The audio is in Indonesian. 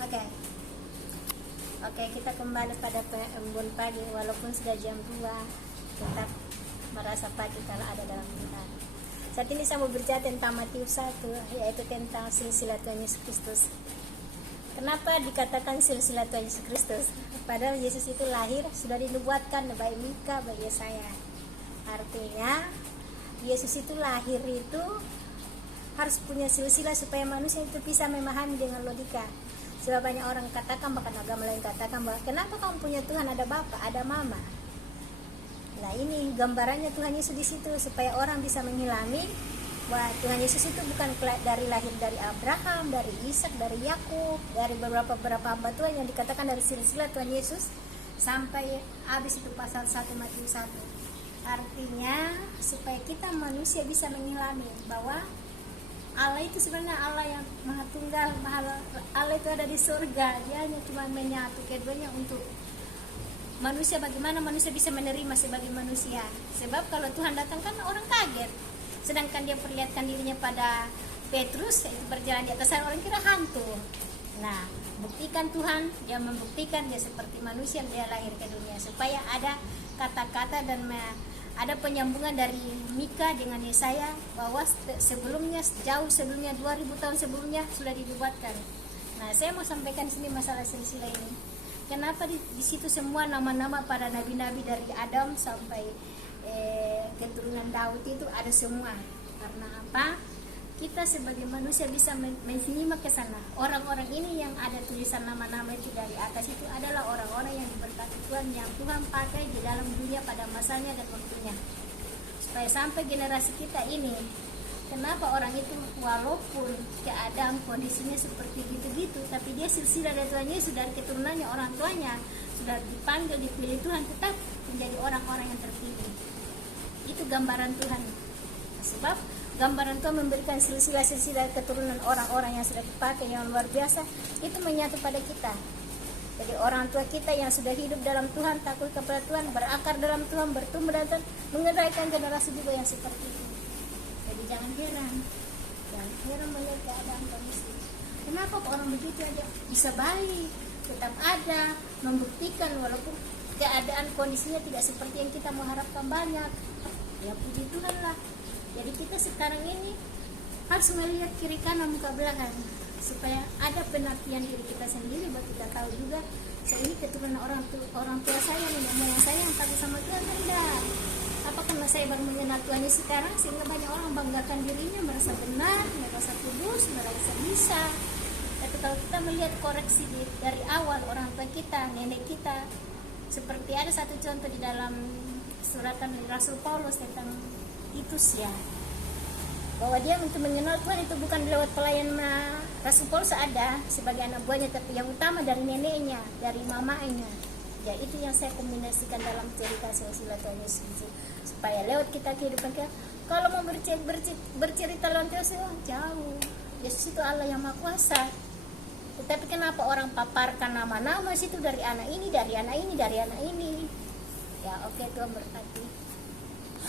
Oke. Oke, kita kembali pada embun pagi. Walaupun sudah jam 2, tetap merasa pagi kalau ada dalam Tuhan. Saat ini saya mau berbicara tentang Matius 1, yaitu tentang silsilah Tuhan Yesus Kristus. Kenapa dikatakan silsilah Tuhan Yesus Kristus? Padahal Yesus itu lahir sudah dinubuatkan baik Mika, baik Yesaya. Artinya Yesus itu lahir itu harus punya silsilah supaya manusia itu bisa memahami dengan logika. Sebab banyak orang katakan, bahkan agama lain katakan bahwa kenapa kamu punya Tuhan ada Bapa, ada Mama. Nah, ini gambarannya Tuhan Yesus di situ supaya orang bisa mengilhami bahwa Tuhan Yesus itu bukan dari lahir dari Abraham, dari Ishak, dari Yakub, dari beberapa hamba Tuhan yang dikatakan dari silsilah Tuhan Yesus sampai habis itu pasal 1 Matius 1. Artinya supaya kita manusia bisa mengilhami bahwa Allah itu sebenarnya Allah yang Maha Tunggal, Allah itu ada di surga. Dia hanya cuma menyatu keduanya untuk manusia, bagaimana manusia bisa menerima sebagai manusia. Sebab kalau Tuhan datang kan orang kaget, sedangkan dia perlihatkan dirinya pada Petrus itu berjalan di atas air, orang kira hantu. Nah, buktikan Tuhan, dia membuktikan dia seperti manusia, dia lahir ke dunia supaya ada kata-kata dan ada penyambungan dari Mika dengan Yesaya bahwa sebelumnya, jauh sebelumnya, 2000 tahun sebelumnya sudah dibuatkan. Nah, saya mau sampaikan di sini masalah silsilah ini. Kenapa di situ semua nama-nama para nabi-nabi dari Adam sampai keturunan Daud itu ada semua. Karena apa? Kita sebagai manusia bisa menyimak ke sana. Orang-orang ini yang ada tulisan nama-nama itu dari atas itu adalah orang-orang yang diberkati Tuhan, yang Tuhan pakai di dalam dunia pada masanya dan waktunya. Supaya sampai generasi kita ini, kenapa orang itu walaupun keadaan kondisinya seperti gitu-gitu, tapi dia silsilah dari Tuhan Yesus, dari keturunannya, orang tuanya sudah dipanggil, dipilih Tuhan, tetap menjadi orang-orang yang terpilih. Itu gambaran Tuhan. Sebab gambaran Tuhan memberikan silsilah-silsilah keturunan orang-orang yang sudah dipakai yang luar biasa, itu menyatu pada kita. Jadi orang tua kita yang sudah hidup dalam Tuhan, takut kepada Tuhan, berakar dalam Tuhan, bertumbuh dan mengedarkan generasi juga yang seperti itu. Jadi jangan heran melihat keadaan kondisi. Kenapa orang begitu aja bisa baik, tetap ada, membuktikan walaupun keadaan kondisinya tidak seperti yang kita mengharapkan banyak. Ya puji Tuhan lah. Jadi kita sekarang ini harus melihat kiri kanan muka belakang supaya ada pengertian diri kita sendiri, bahwa kita tahu juga saya ini keturunan orang tua saya, nenek moyang saya yang takut sama Tuhan. Tidak. Apa karena saya baru mengenal Tuhan ini sekarang sehingga banyak orang banggakan dirinya, merasa benar, merasa kudus, merasa bisa. Tapi kalau kita melihat koreksi dari awal orang tua kita, nenek kita, seperti ada satu contoh di dalam suratan Rasul Paulus tentang Titus ya, bahwa dia untuk mengenal Tuhan itu bukan lewat pelayan Rasul Paulus ada sebagai anak buahnya, tapi yang utama dari neneknya, dari mamanya. Ya itu yang saya kombinasikan dalam cerita silsilah Tuhan Yesus, supaya lewat kita kehidupan kita. Kalau mau bercerita lawan Yesus jauh, Yesus itu Allah yang Maha Kuasa. Tetapi kenapa orang paparkan nama-nama situ dari anak ini, dari anak ini, dari anak ini? Ya oke, Tuhan berkati.